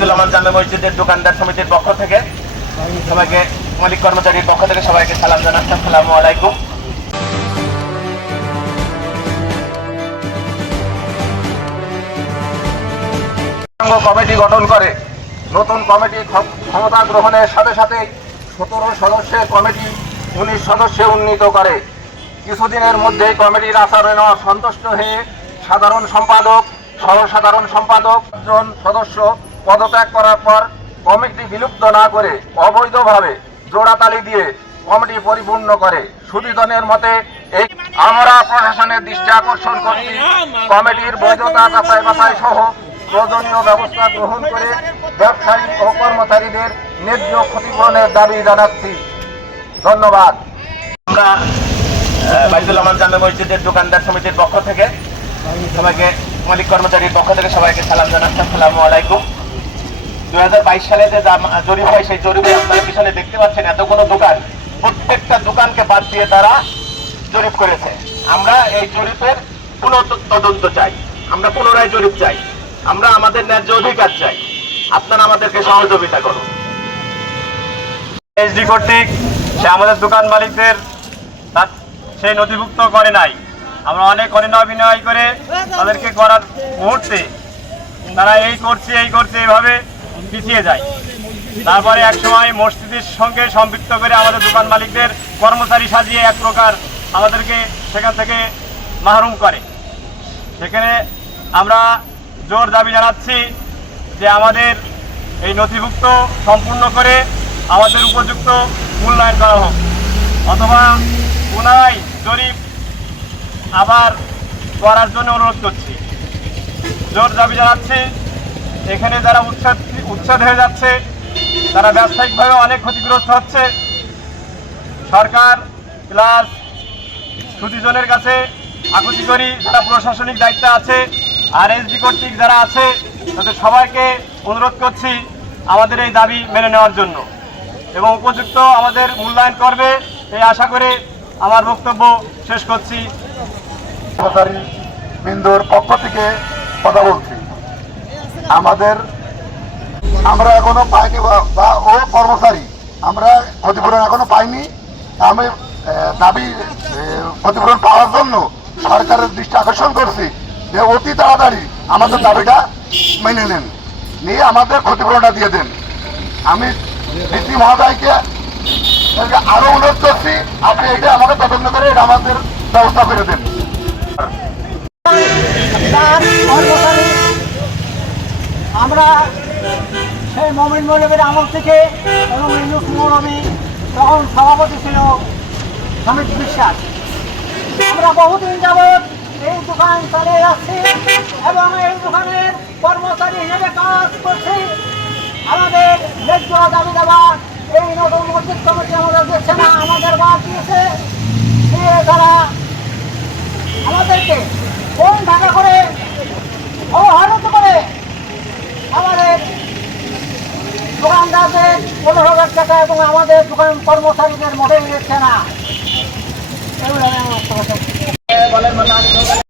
রহমান জামে মসজিদের দোকানদার সমিতির পক্ষ থেকে সবাইকে মালিক কর্মচারীর পক্ষ থেকে সবাইকে সালাম জানাচ্ছি। আসসালামু আলাইকুম। কমিটি গঠন করে নতুন কমিটি ক্ষ- ক্ষমতা গ্রহণের সাথে সাথে সতেরো সদস্যের কমিটি, উনিশ সদস্যে উন্নীত করে। কিছুদিনের মধ্যেই কমিটির আচরণ সন্তুষ্ট হয়ে সাধারণ সম্পাদক সহসাধারণ সম্পাদক জন সদস্য পদত্যাগ করার পর কমিটি বিলুপ্ত না করে অবৈধভাবে জোড়াতালি দিয়ে কমিটি পরিপূর্ণ করে। সুবিধনের মতে এই আমরা প্রশাসনের দৃষ্টি আকর্ষণ করছি। কমিটির বৈধতা যাচাই বাছাই সহ প্রয়োজনীয় ব্যবস্থা গ্রহণ করে ব্যবসায়ী ও কর্মচারীদের ন্যায্য ক্ষতিপূরণের দাবি জানাচ্ছি। ধন্যবাদ। আমরা আহ, বাইজুল রহমান জামে মসজিদের দোকানদার সমিতির পক্ষ থেকে সবাইকে মালিক কর্মচারীর পক্ষ থেকে সবাইকে সালাম জানাচ্ছি। আসসালামু আলাইকুম। দুই হাজার বাইশ সালে যে জরিপ হয়, সেই জরিপে আপনারা পিছনে দেখতে পাচ্ছেন এতগুলো দোকান। প্রত্যেকটা দোকানকে বাদ দিয়ে তারা জরিপ করেছে। আমরা এই জরিপের পুনঃ তদন্ত চাই। আমরা পুনরায় জরিপ চাই। আমরা আমাদের ন্যায্য অধিকার চাই। আপনারা আমাদেরকে সহযোগিতা করুন। এসডি কর্তৃক সে আমাদের দোকান মালিকদের সেই নথিভুক্ত করে নাই। আমরা অনেক অনিনয় বিনয় করে তাদেরকে করার মুহূর্তে তারা এই করছে এই করছে, এইভাবে পিছিয়ে যায়। তারপরে এক সময় মসজিদের সঙ্গে সম্পৃক্ত করে আমাদের দোকান মালিকদের কর্মচারী সাজিয়ে এক প্রকার আমাদেরকে সেখান থেকে মাহরুম করে। সেখানে আমরা জোর দাবি জানাচ্ছি যে আমাদের এই নথিভুক্ত সম্পূর্ণ করে আমাদের উপযুক্ত মূল্যায়ন করা হোক। অথবা পুনরায় জরিপ আবার করার জন্য অনুরোধ করছি। জোর দাবি জানাচ্ছি এখানে যারা উচ্ছেদ উচ্ছেদ হয়ে যাচ্ছে, তারা ব্যবসায়িকভাবে অনেক ক্ষতিগ্রস্ত হচ্ছে। সরকার প্লাস সুদীজনের কাছে আকুতি করি, যারা প্রশাসনিক দায়িত্বে আছে, আর এসডি কর্তৃক যারা আছে, তাদের সবাইকে অনুরোধ করছি আমাদের এই দাবি মেনে নেওয়ার জন্য। এবং উপযুক্ত আমাদের মূল্যায়ন করবে, এই আশা করে আমার বক্তব্য শেষ করছি। বিন্দুর পক্ষ থেকে কথা বলছি। আমাদের, আমরা এখনও পাইনি বা- ও কর্মচারী, আমরা ক্ষতিপূরণ এখনও পাইনি। আমি দাবি ক্ষতিপূরণ পাওয়ার জন্য সরকারের দৃষ্টি আকর্ষণ করছি যে অতি তাড়াতাড়ি আমাদের দাবিটা মেনে নেন, নিয়ে আমাদের ক্ষতিপূরণটা দিয়ে দেন। আমি ডিসি মহোদয়কে আরও অনুরোধ করছি, আপনি এটা আমাকে তদন্ত করে এটা আমাদের ব্যবস্থা করে দেন। আমরা সেই মমিন মৌলবীর আমল থেকে এবং ইউনুস মৌলবী তখন সভাপতি ছিল সমিত বিশ্বাস। আমরা বহুদিন যাবৎ এই দোকান চালিয়ে যাচ্ছি এবং এই দোকানের কর্মচারী হিসেবে কাজ করছি। আমাদের ন্যায্য দাবি দেওয়া এই নতুন মসজিদ কমিটি আমাদের দিচ্ছে না, আমাদের বাদ দিয়েছে। দিয়ে তারা আমাদেরকে কোন ঢাকা করে অবহেলিত করে আমাদের দোকানদারদের পনেরো হাজার টাকা এবং আমাদের দোকান কর্মচারীদের মোটেই দিচ্ছে না এগুলো আমি আমার।